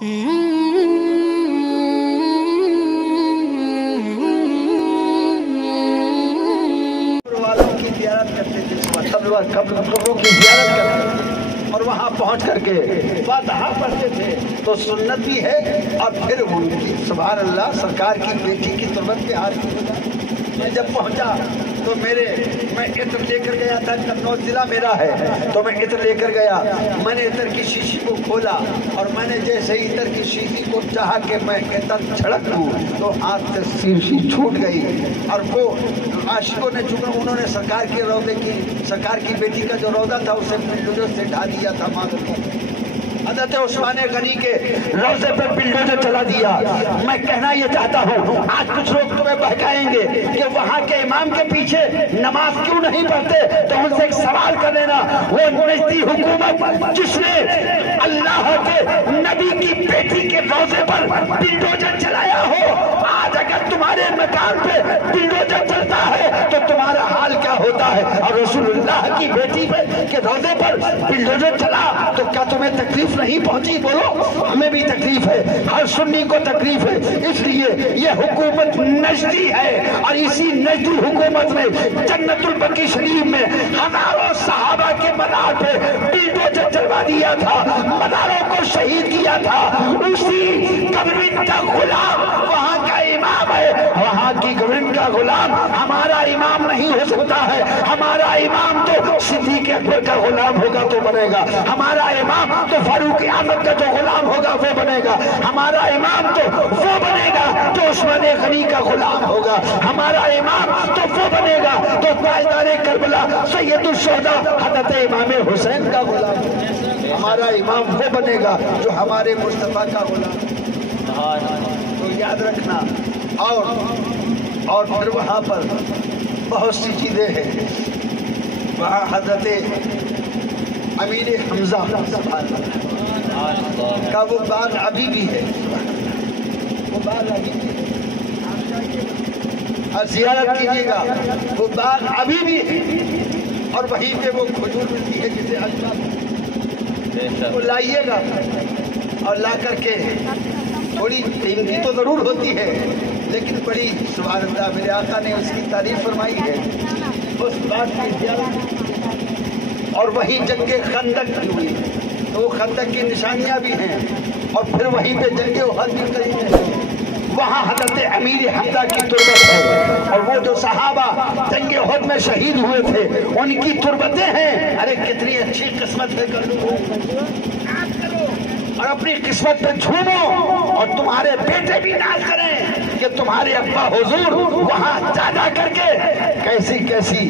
والوں کی زیارت کرتے تھے، قبروں کی زیارت کرتے تھے اور وہاں پہنچ کر کے فاتحہ پڑھتے تھے تو سنت بھی ہے، اور پھر ان کی سبحان اللہ سرکار کی بیٹی کی تربت پہ حاضر ہوا۔ میں جب پہنچا تو میں عطر لے کر گیا تھا، قنوج ضلع میرا ہے، تو میں عطر لے کر گیا، میں نے عطر کی شیشی کو کھولا اور میں نے جیسے ہی عطر کی شیشی کو چاہا کہ میں عطر چھڑک لوں تو ہاتھ سے شیشی چھوٹ گئی، اور وہ عاشقوں نے چکا انہوں نے سرکار کے روضے کی، سرکار کی بیٹی کا جو روضہ تھا اسے بلڈوزر سے ڈھا دیا تھا۔ حضرت عثمان غنی کے روضے پر بلڈوزر چلا دیا۔ میں کہنا یہ چاہتا ہوں، آج کچھ لوگ تمہیں بہکائیں گے کہ وہاں کے امام کے پیچھے نماز کیوں نہیں پڑھتے، تو ان سے ایک سوال کر لینا، وہ نجدی حکومت جس نے اللہ کے نبی کی بیٹی کے روضے پر بلڈوزر چلایا ہو، آج اگر تمہارے مکان پہ بلڈوزر چلتا ہے تو تمہارا حال کیا ہوتا ہے؟ اور رسول اللہ کی بیٹی کے روضے پر بلڈوزر چلا تو کیا تمہیں تکلیف نہیں پہنچی؟ بولو، ہمیں بھی تکلیف ہے، ہر سنی کو تکلیف ہے۔ اس لیے یہ حکومت نجدی ہے، اور اسی نجدی حکومت میں جنت البقیع شریف میں ہزاروں صحابہ کے مزار پہ بلڈوزر چلوا دیا تھا، مزاروں کو شہید کیا تھا۔ اسی گورنمنٹ کا غلام وہاں کا امام ہے، وہاں کی گورنمنٹ کا غلام ہمارا امام نہیں ہو سکتا ہے۔ ہمارا امام تو صدیق اکبر کا غلام ہوگا تو بنے گا، ہمارا امام تو فاروق اعظم کا جو غلام ہوگا وہ بنے گا، ہمارا امام تو وہ بنے گا جو عثمان غنی کا غلام ہوگا، ہمارا امام تو وہ بنے گا تو تاجدار کربلا سید الشہداء حضرت امام حسین کا غلام ہوگا، ہمارا امام وہ بنے گا جو ہمارے مصطفیٰ کا غلام۔ تو یاد رکھنا، اور پھر وہاں پر بہت سی چیزیں ہیں۔ وہاں حضرت امیر حمزہ کا وہ باغ ابھی بھی ہے، وہ باغ ابھی بھی ہے، اور زیارت کیجیے گا، وہ باغ ابھی بھی ہے، اور وہیں پہ وہ کھجور ملتی ہے جسے اللہ وہ لائیے گا، اور لا کر کے تھوڑی قیمتی تو ضرور ہوتی ہے لیکن بڑی سبحان اللہ میرے آقا نے اس کی تعریف فرمائی ہے، اس بات کی زیارت۔ اور وہیں جنگ خندق بھی ہوئی، تو وہ خندق کی نشانیاں بھی ہیں، اور پھر وہیں پہ جنگ احد بھی قریب ہے، وہاں حضرت امیر حمزہ کی تربت ہے، اور وہ جو صحابہ جنگ احد میں شہید ہوئے تھے ان کی تربتیں ہیں۔ ارے کتنی اچھی قسمت ہے، کر لو اور اپنی قسمت پہ جھومو، اور تمہارے بیٹے بھی ناز کریں کہ تمہارے ابا حضور وہاں جا کر کے کیسی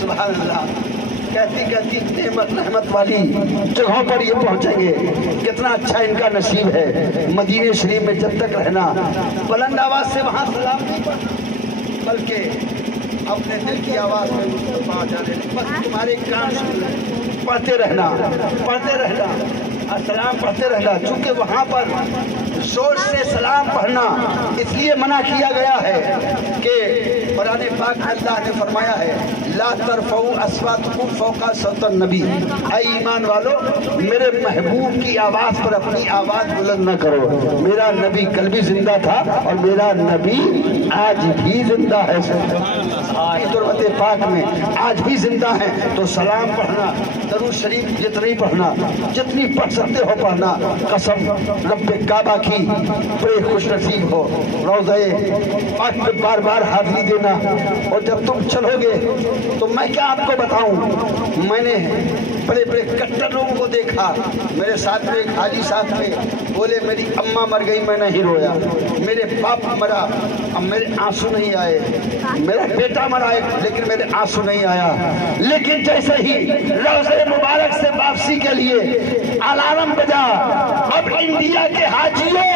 سبحان اللہ کہتی نعمت رحمت والی جگہوں پر یہ پہنچیں گے۔ کتنا اچھا ان کا نصیب ہے مدینہ شریف میں جب تک رہنا، بلند آواز سے وہاں سلام نہیں پڑھنا بلکہ اپنے دل کی آواز میں مصطفیٰ جانے، بس تمہارے کان پڑھتے رہنا سلام پڑھتے رہنا، چونکہ وہاں پر زور سے سلام پڑھنا اس لیے منع کیا گیا ہے کہ قرآن پاک میں اللہ نے فرمایا ہے لا ترفعوا اصواتکم فوق صوت النبی، اے ایمان والو میرے محبوب کی آواز پر اپنی آواز بلند نہ کرو۔ میرا نبی کل بھی زندہ تھا اور میرا نبی آج بھی زندہ ہے، تربت پاک میں آج بھی زندہ ہے۔ تو سلام پڑھنا، درود شریف جتنی پڑھنا، جتنی پڑھ سکتے ہو پڑھنا، قسم رب کعبہ کی بڑے خوش نصیب ہو روضہ پاک میں بار بار حاضری دینا۔ اور جب تم چلو گے تو میں کیا آپ کو بتاؤں، میں نے بڑے بڑے کٹر لوگوں کو دیکھا، میرے ساتھ میں ایک حاجی صاحب تھے، بولے میری اماں مر گئی میں نہیں رویا، میرے باپ مرا اب میرے آنسو نہیں آئے، میرا بیٹا مرا لیکن میرے آنسو نہیں آیا۔ لیکن جیسے ہی روضہ مبارک سے واپسی کے لیے الارم بجا، اب انڈیا کے حاجیوں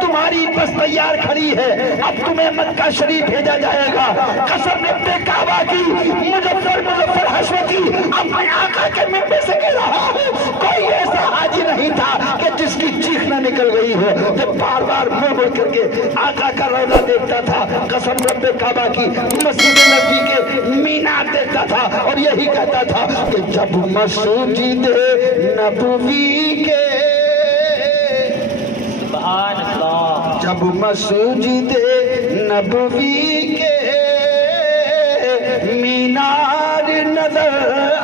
تمہاری بس تیار کھڑی ہے، اب تمہیں مکہ شریف بھیجا جائے گا۔ قسم رب کعبہ کی مظفر حشمتی اب میں آقا کے منبر سے کہہ رہا ہوں، کوئی ایسا حاجی نہیں تھا کہ جس کی چیخ نہ نکل گئی ہو، جو بار بار مڑ کر کے آقا کا روضہ دیکھتا تھا، قسم رب کعبہ کی مسجد نبی کے مینار دیکھتا تھا اور یہی کہتا تھا کہ جب مسجد نبوی کے اب مسجد نبوی کے مینار نظر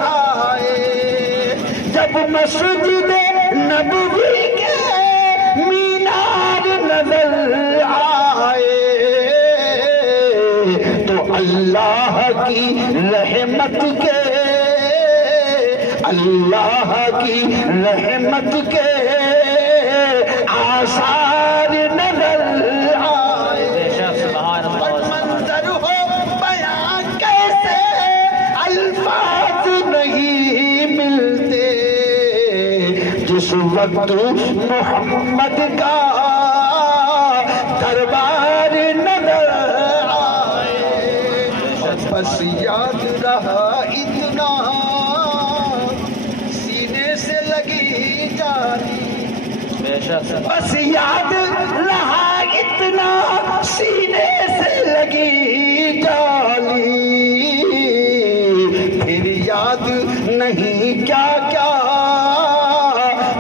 آئے، جب مسجد نبوی کے مینار نظر آئے تو اللہ کی رحمت کے، اللہ کی رحمت کے آثار نظر آئے، اور منظر ہو بیان کیسے الفاظ نہیں ملتے، جس وقت محمد کا دربار نظر آئے، بس یاد رہا اتنا سینے سے لگی جاتی، بس یاد رہا اتنا سینے سے لگی جالی، پھر یاد نہیں کیا کیا،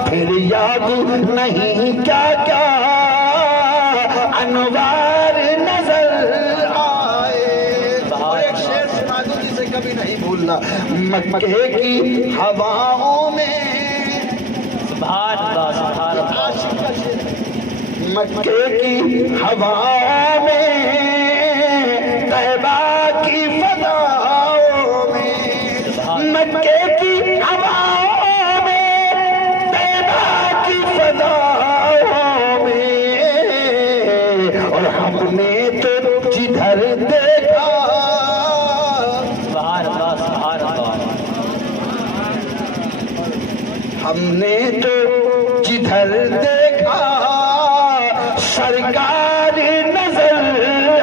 پھر یاد نہیں کیا کیا انوار نظر آئے۔ اور ایک شعر سنا دو جسے کبھی نہیں بھولنا، مکے کی ہواؤں میں، مکے کی ہواؤں میں، طیبہ کی فضاؤں میں، مکے کی ہواؤں میں، طیبہ کی فضاؤں میں، اور ہم نے تو جدھر دیکھا، ہم نے تو جدھر دیکھا سرکار نظر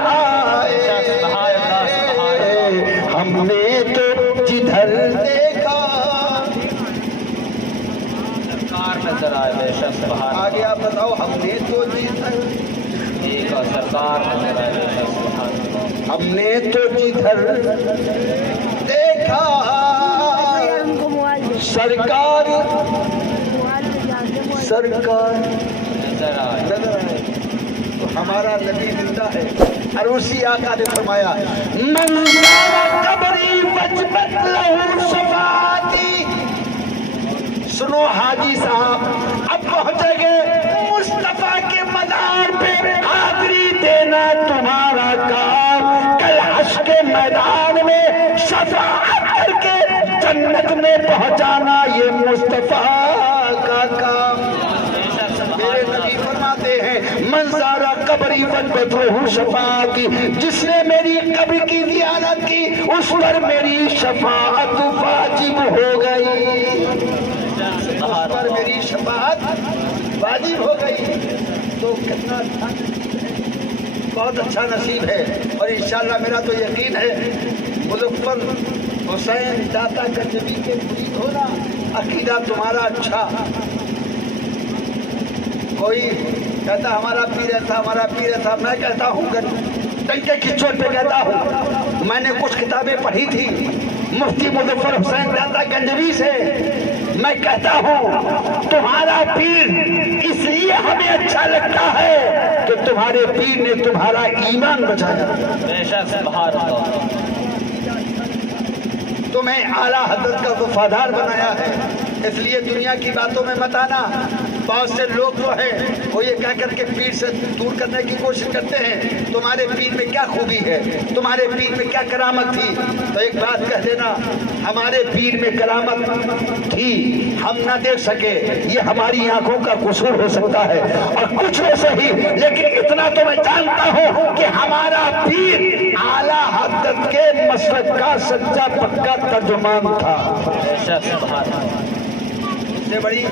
آئے، ہم نے تو جدھر دیکھا سرکار نظر آئے۔ آگے آپ بتاؤ، ہم نے تو جدھر سرکار نظر آئے، ہم نے تو جدھر دیکھا سرکار، سرکار نظر آئے، تو ہمارا نبی زندہ ہے۔ اور اسی آقا نے فرمایا من زار قبری وجبت لہ شفاعتی۔ سنو حاجی صاحب، اب پہنچے گے مصطفیٰ کے مزار پہ، حاضری دینا تمہارا کام، کل حشر کے میدان میں شفاعت کر کے جنت میں پہنچانا یہ مصطفیٰ کا کام۔ میرے نبی فرماتے ہیں من زار قبری وجبت لہ شفاعتی، جس نے میری قبر کی زیارت کی اس پر میری شفاعت واجب ہو گئی، اس پر میری شفاعت واجب ہو گئی۔ تو کتنا اچھا نصیب ہے، بہت اچھا نصیب ہے۔ اور انشاءاللہ میرا تو یقین ہے مظفر حسین داتا گنجوی کے مرید ہونا، عقیدہ تمہارا اچھا۔ کوئی کہتا ہمارا پیر تھا، ہمارا پیر تھا، میں کہتا ہوں ڈنکے کی چوٹ پہ کہتا ہوں، میں نے کچھ کتابیں پڑھی تھی مفتی مظفر حسین داتا گنجوی سے، میں کہتا ہوں تمہارا پیر اس لیے ہمیں اچھا لگتا ہے کہ تمہارے پیر نے تمہارا ایمان بچایا، تمہیں اعلیٰ حضرت کا وفادار بنایا ہے، اس لیے دنیا کی باتوں میں مت آنا۔ بہت سے لوگ جو ہیں وہ یہ کہہ کر کے پیر سے دور کرنے کی کوشش کرتے ہیں تمہارے پیر میں کیا خوبی ہے، تمہارے پیر میں کیا کرامت تھی۔ تو ایک بات کہہ دینا، ہمارے پیر میں کرامت تھی، ہم نہ دیکھ سکے، یہ ہماری آنکھوں کا قصور ہو سکتا ہے اور کچھ ہو صحیح، لیکن اتنا تو میں جانتا ہوں کہ ہمارا پیر اعلیٰ حضرت کے مسلک کا سچا پکا ترجمان تھا۔ اس سے بڑی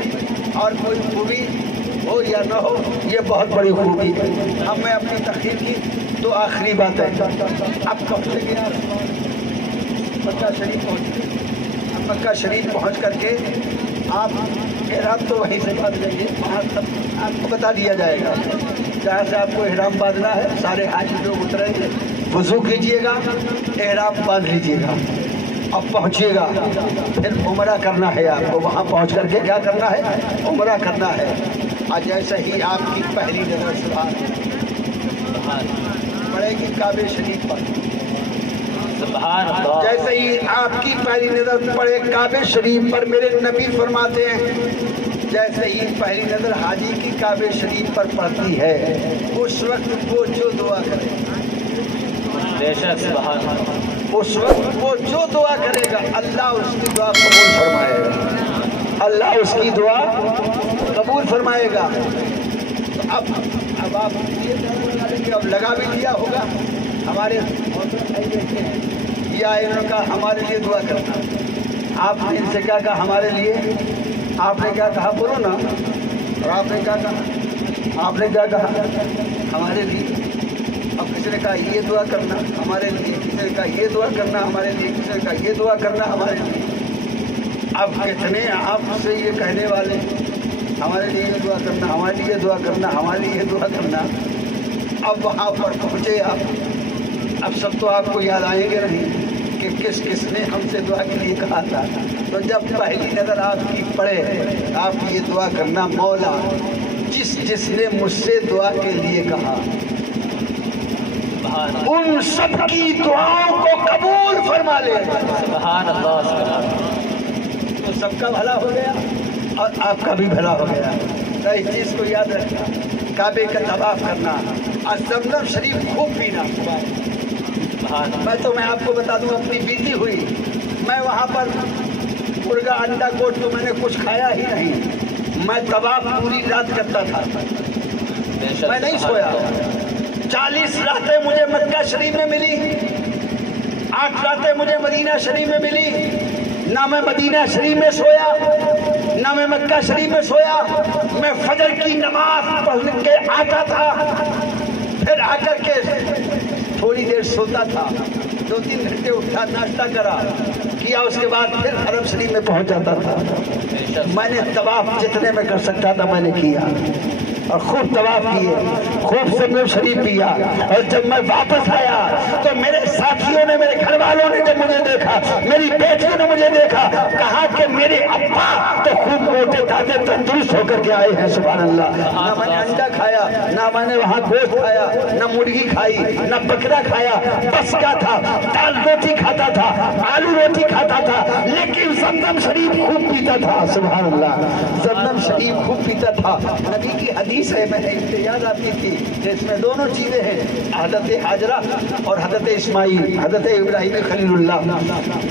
اور کوئی خوبی ہو یا نہ ہو، یہ بہت بڑی خوبی ہے۔ اب میں اپنی تقریر کی تو آخری بات ہے، اب پہنچے گیا مکہ شریف پہنچے، اب مکہ شریف پہنچ کر کے آپ احرام تو وہیں سے باندھ لیں گے، وہاں سب آپ کو بتا دیا جائے گا جہاں سے آپ کو احرام باندھنا ہے۔ سارے حاجی لوگ اتریں گے، وضو کیجئے گا، احرام باندھ لیجئے گا، اب پہنچیے گا، پھر عمرہ کرنا ہے آپ کو، وہاں پہنچ کر کے کیا کرنا ہے؟ عمرہ کرنا ہے۔ آج جیسے ہی آپ کی پہلی نظر سبحان پڑے گی کعبے شریف پر. سبحان اللہ. جیسے ہی آپ کی پہلی نظر پڑے کعبے شریف پر، میرے نبی فرماتے ہیں جیسے ہی پہلی نظر حاجی کی کعبے شریف پر پڑتی ہے اس وقت وہ جو دعا کرے، بے شک سبحان اللہ، اس وقت وہ جو دعا کرے گا اللہ اس کی دعا قبول فرمائے گا، اللہ اس کی دعا قبول فرمائے گا. تو اب آپ یہ اب لگا بھی لیا ہوگا ہمارے یا انہوں نے کہا ہمارے لیے دعا کرنا. آپ نے ان سے کیا کہا ہمارے لیے؟ آپ نے کیا کہا بولو نا. اور آپ نے کیا کہا؟ آپ نے کیا کہا ہمارے لیے. اب کسی نے کہا یہ دعا کرنا ہمارے لیے، کسی نے کہا یہ دعا کرنا ہمارے لیے، کسی نے کہا یہ دعا کرنا ہمارے لیے. اب کتنے آپ سے یہ کہنے والے ہمارے لیے یہ دعا کرنا، ہمارے لیے دعا کرنا، ہمارے لیے دعا کرنا. اب وہاں پر پہنچے آپ، اب سب تو آپ کو یاد آئیں گے نہیں کہ کس کس نے ہم سے دعا کے لیے کہا تھا. تو جب پہلی نظر آپ کی پڑے آپ یہ دعا کرنا، مولا جس نے مجھ سے دعا کے لیے کہا ان سب کی دعاؤں کو قبول فرما لے. سبحان اللہ، سبحان اللہ. تو سب کا بھلا ہو گیا اور آپ کا بھی بھلا ہو گیا. تو اس چیز کو یاد رکھنا، کعبے کا طواف کرنا اور زمزم شریف خوب پینا. میں آپ کو بتا دوں اپنی بیتی ہوئی، میں وہاں پر مرغا انڈا گوشت تو میں نے کچھ کھایا ہی نہیں. میں طواف پوری رات کرتا تھا، میں نہیں سویا. 40 راتیں مجھے مکہ شریف میں ملی، 8 راتیں مجھے مدینہ شریف میں ملی. نہ میں مدینہ شریف میں سویا نہ میں مکہ شریف میں سویا. میں فجر کی نماز پڑھ کے آتا تھا، پھر آ کر کے تھوڑی دیر سوتا تھا، 2-3 گھنٹے اٹھا، ناشتہ کرا کیا، اس کے بعد پھر حرم شریف میں پہنچ جاتا تھا. میں نے طواف جتنے میں کر سکتا تھا میں نے کیا اور خوب طواف کیے، خوب زمزم شریف پیا. اور جب میں واپس آیا تو میرے ساتھیوں نے، میرے گھر والوں نے جب مجھے دیکھا، میری بیٹیوں نے مجھے دیکھا، کہا کہ میرے ابا تو خوب موٹے تازے تندرست ہو کر کے آئے ہیں. سبحان اللہ. نہ میں نے انڈا کھایا، نہ میں نے وہاں گوشت کھایا، نہ مرغی کھائی، نہ بکرا کھایا. بس کیا تھا، دال روٹی کھاتا تھا، آلو روٹی کھاتا تھا، لیکن زمزم شریف خوب پیتا تھا. سبحان اللہ. زمزم شریف خوب پیتا تھا. نبی کی حدیث ہے، میں نے اس سے یاد آتی تھی کہ اس میں دونوں چیزیں ہیں، حضرت حاجرہ اور حضرت اسماعیل، حضرت ابراہیم خلیل اللہ.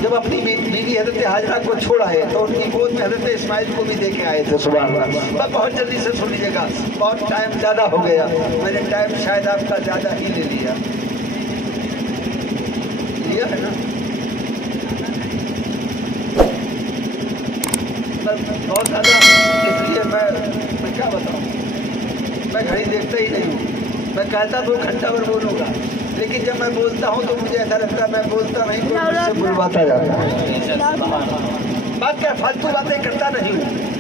جب اپنی بیوی حضرت حاجرہ کو چھوڑا ہے تو ان کی گود میں حضرت اسماعیل کو بھی دے کے آئے تھے. سبحان اللہ. میں بہت جلدی سے سن لیجیے گا، بہت ٹائم زیادہ ہو گیا، میں نے ٹائم شاید آپ کا زیادہ ہی لے لیا ہے نا. بہت زیادہ، اس لیے میں کیا بتاؤں، میں گھڑی دیکھتا ہی نہیں ہوں. میں کہتا 2 گھنٹہ پر بولوں گا، لیکن جب میں بولتا ہوں تو مجھے ایسا لگتا ہے میں بولتا نہیں تو مجھ سے بلواتا جاتا ہے. بات کیا فالتو باتیں کرتا نہیں ہوں،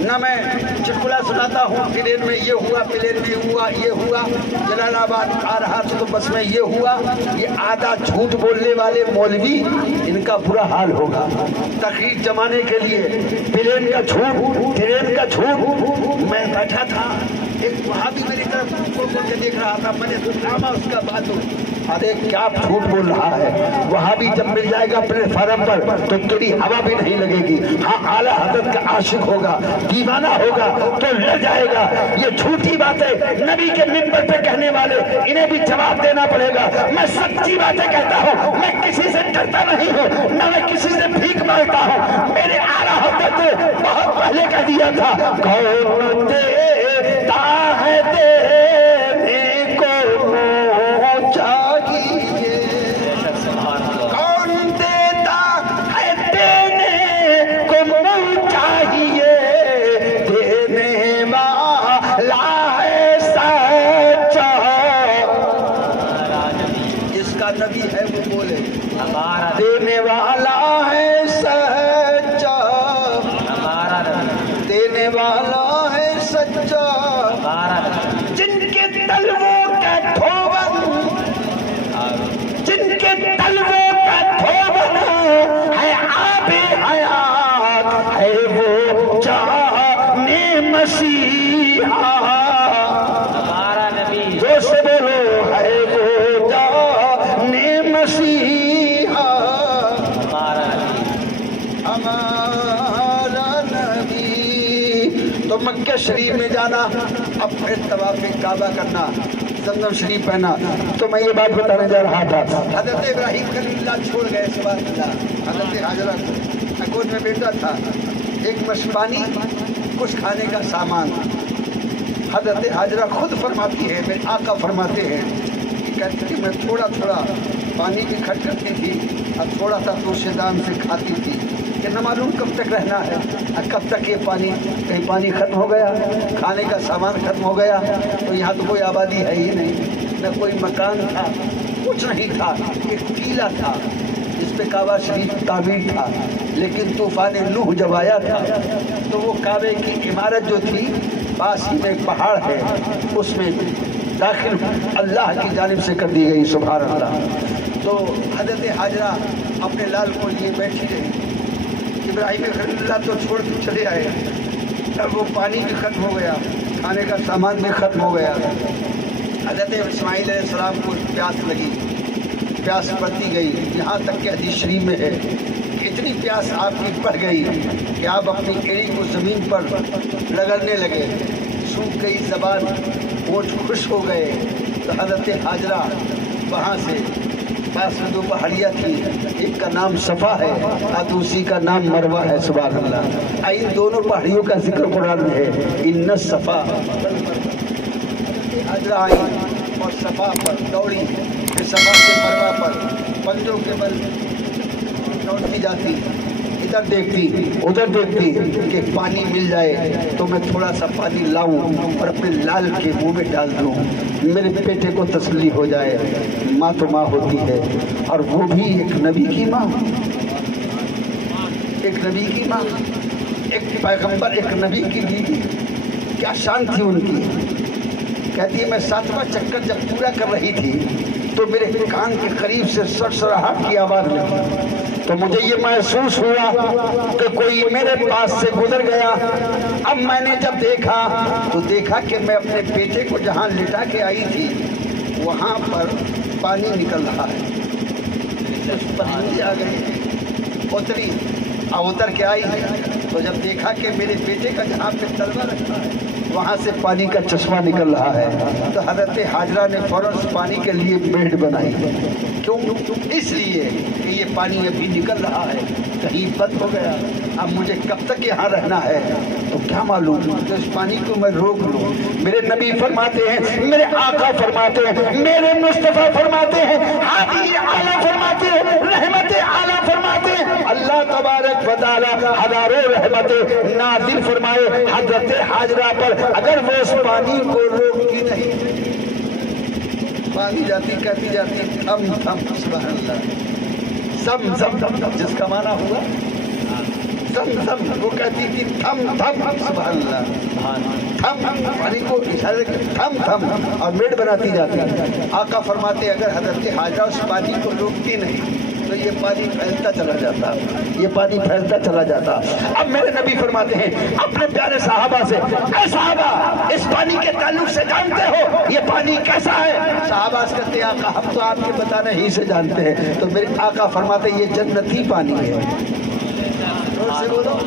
نہ میں چٹکلا سناتا ہوں پلین میں یہ ہوا، پلین میں ہوا، یہ ہوا، جلال آباد آ رہا تو بس میں یہ ہوا. یہ آدھا جھوٹ بولنے والے مولوی، ان کا برا حال ہوگا. تقریر جمانے کے لیے پلین کا جھوٹ، ٹرین کا جھوٹ. میں بیٹھا تھا، ایک وہابی میری طرف کھول کے دیکھ رہا تھا، میں نے سنا اس کا بات ہو. ارے کیا جھوٹ بول رہا ہے، وہابی جب مل جائے گا پلیٹ فارم پر تو تیری ہوا بھی نہیں لگے گی. ہاں اعلیٰ حضرت کا عاشق ہوگا، دیوانہ ہوگا تو لڑ جائے گا. یہ جھوٹی باتیں نبی کے منبر پہ کہنے والے، انہیں بھی جواب دینا پڑے گا. میں سچی باتیں کہتا ہوں، میں کسی سے ڈرتا نہیں ہوں، نہ میں کسی سے بھیک مانگتا ہوں. میرے اعلیٰ حضرت نے بہت پہلے کہہ دیا تھا، کون دیتا ہے دینے کو چاہیے، کون دیتا ہے دینے کو چاہیے، دینے والا ہے سچا. جس کا نبی ہے وہ بولے دینے والا ہے سچا، دینے والا ہے سچا. جن کے تلووں کا دھوبن، جن کے تلووں کا دھوبن ہے آب حیات، ہے وہ جان مسیحا. ہمارا نبی جو سے بولو ہے شریف میں جانا، اب پھر طواف کعبہ کرنا، زمزم شریف پہنا. تو میں یہ بات بتانے جا رہا تھا، حضرت ابراہیم خلیل اللہ چھوڑ گئے سبحان اللہ حضرت حاجرہ کو. گود میں بیٹا تھا، ایک مش پانی، کچھ کھانے کا سامان. حضرت حاجرہ خود فرماتی ہے، میرے آقا فرماتے ہیں، کہتے کہ میں تھوڑا تھوڑا پانی کی کھٹ کرتی تھی، اب تھوڑا سا توشے دان سے کھاتی تھی کہ نہ معلوم کب تک رہنا ہے، کب تک یہ پانی، کہیں پانی ختم ہو گیا، کھانے کا سامان ختم ہو گیا. تو یہاں تو کوئی آبادی ہے ہی نہیں، نہ کوئی مکان تھا، کچھ نہیں تھا. ایک ٹیلا تھا جس پہ کعبہ شریف تعمیر تھا، لیکن طوفان نوح جب آیا تھا تو وہ کعبے کی عمارت جو تھی پاس ہی میں ایک پہاڑ ہے، اس میں داخل اللہ کی جانب سے کر دی گئی سبحان اللہ. تو حضرت حاجرہ اپنے لال کو لیے بیٹھی رہی. ابراہیم خلیل اللہ تو چھوڑ کے چلے آئے، اب وہ پانی بھی ختم ہو گیا، کھانے کا سامان بھی ختم ہو گیا. حضرت اسماعیل علیہ السلام کو پیاس لگی، پیاس بڑھتی گئی، یہاں تک کہ حدیث شریف میں ہے اتنی پیاس آپ کی بڑھ گئی کہ آپ اپنی ایڑی کو زمین پر رگڑنے لگے، سوکھ گئی زبان، ہونٹ خشک ہو گئے. تو حضرت حاجرہ وہاں سے پاس میں دو پہاڑیاں تھی، ایک کا نام صفا ہے اور دوسری کا نام مروہ ہے سبحان اللہ. ان دونوں پہاڑیوں کا ذکر قرآن میں ہے، ان الصفا. حاجرہ آئی اور صفا پر دوڑی، پھر صفا سے مروہ پر پنجوں کے بل دوڑتی جاتی، ادھر دیکھتی ادھر دیکھتی کہ پانی مل جائے تو میں تھوڑا سا پانی لاؤں اور اپنے لال کے منہ میں ڈال دوں، میرے بیٹے کو تسلی ہو جائے. ماں تو ماں ہوتی ہے، اور وہ بھی ایک نبی کی ماں، ایک نبی کی ماں، ایک پیغمبر، ایک نبی کی بیوی. کیا شان تھی ان کی. کہتی ہے میں 7واں چکر جب پورا کر رہی تھی تو میرے کان کے قریب سے سرسراہٹ کی آواز لگی، تو مجھے یہ محسوس ہوا کہ کوئی میرے پاس سے گزر گیا. اب میں نے جب دیکھا تو دیکھا کہ میں اپنے بیٹے کو جہاں لٹا کے آئی تھی وہاں پر پانی نکل رہا ہے. پسندی آ گئی، اتری، اتر کے آئی تو جب دیکھا کہ میرے بیٹے کا جہاں پہ تلوا رکھا ہے وہاں سے پانی کا چشمہ نکل رہا ہے. تو حضرت حاجرہ نے فوراً پانی کے لیے بیڑ بنائی. کیوں؟ اس لیے کہ یہ پانی ابھی نکل رہا ہے، کہیں بند ہو گیا، اب مجھے کب تک یہاں رہنا ہے تو کیا معلوم، تو اس پانی کو میں روک لوں. میرے نبی فرماتے ہیں، میرے آقا فرماتے ہیں، میرے مصطفیٰ فرماتے ہیں، ہادی اعلیٰ فرماتے ہیں، رحمت اعلیٰ فرماتے ہیں، اللہ تبارک و تعالی ہزاروں رحمتیں نازل فرمائے حضرت حاجرہ پر. اگر وہ اس پانی کو روکتی نہیں، پانی جاتی کہتی جاتی تھم تھم سبحان اللہ، زم زم جس کا معنی ہوا زم زم، وہ کہتی تھی تھم تھم سبحان اللہ، تھم پانی کو اشارے تھم تھم اور میڈ بناتی جاتی. آقا فرماتے اگر حضرت حاجرہ اس پانی کو روکتی نہیں تو یہ پانی پھیلتا چلا جاتا، یہ پانی پھیلتا چلا جاتا. اب میرے نبی فرماتے ہیں اپنے پیارے صحابہ سے، اے صحابہ اس پانی کے تعلق سے جانتے ہو یہ پانی کیسا ہے؟ صحابہ کہتے ہیں آقا ہم تو آپ کے بتانے ہی سے جانتے ہیں. تو میرے آقا فرماتے ہیں یہ جنتی پانی ہے. دور سے بولو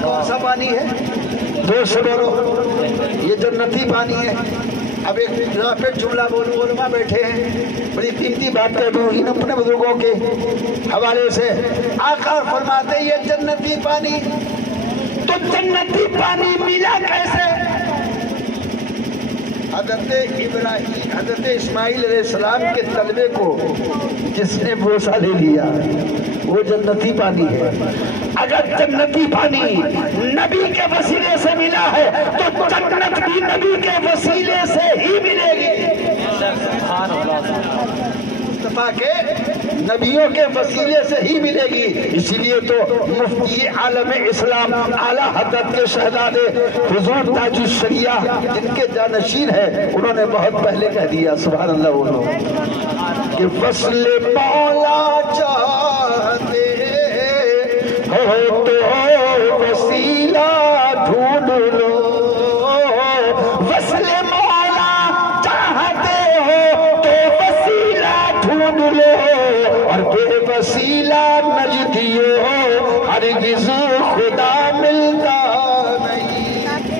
کون سا پانی ہے؟ دور سے بولو یہ جنتی پانی ہے. اب ایک پھر جملہ بولوں، علماء بیٹھے ہیں، بڑی قیمتی بات کہہ دوں ان اپنے بزرگوں کے حوالے سے. آقا فرماتے یہ جنتی پانی، تو جنتی پانی ملا کیسے؟ حضرت ابراہیم، حضرت اسماعیل علیہ السلام کے طلبے کو جس نے بوسہ لے لیا وہ جنتی پانی ہے. اگر جنتی پانی نبی کے وسیلے سے ملا ہے تو جنت بھی نبی کے وسیلے سے ہی ملے گی. مصطفیٰ کے نبیوں کے وسیلے سے ہی ملے گی. اسی لیے تو مفتی عالم اسلام اعلیٰ حضرت کے شہزادے حضور تاج الشریعہ جن کے جانشین ہیں انہوں نے بہت پہلے کہہ دیا سبحان اللہ وہ کہ وصل مولا چاہتے ہو تو وسیلہ ڈھونڈ لو، وصل مولا چاہتے ہو تو وسیلہ ڈھونڈ لو، اور بے وسیلہ نجدیو ہرگز خدا ملتا نہیں.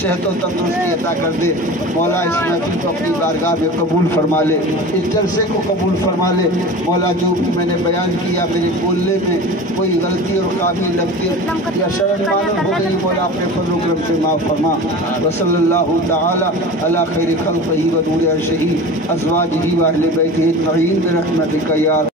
صحت و تندرستی عطا کر دے مولا، اس محفل کو اپنی بارگاہ میں قبول فرما لے، اس جلسے کو قبول فرما لے مولا۔ جو بھی میں نے بیان کیا میرے بولنے میں کوئی غلطی اور قابل لگتی یا شرم معلوم ہو گئی مولا، اپنے فضل و کرم سے معاف فرما۔ وصلی اللہ تعالی علی خیر خلقہ و نور عرشہ ازواجہ و اہل بیتہ اجمعین برحمتک یا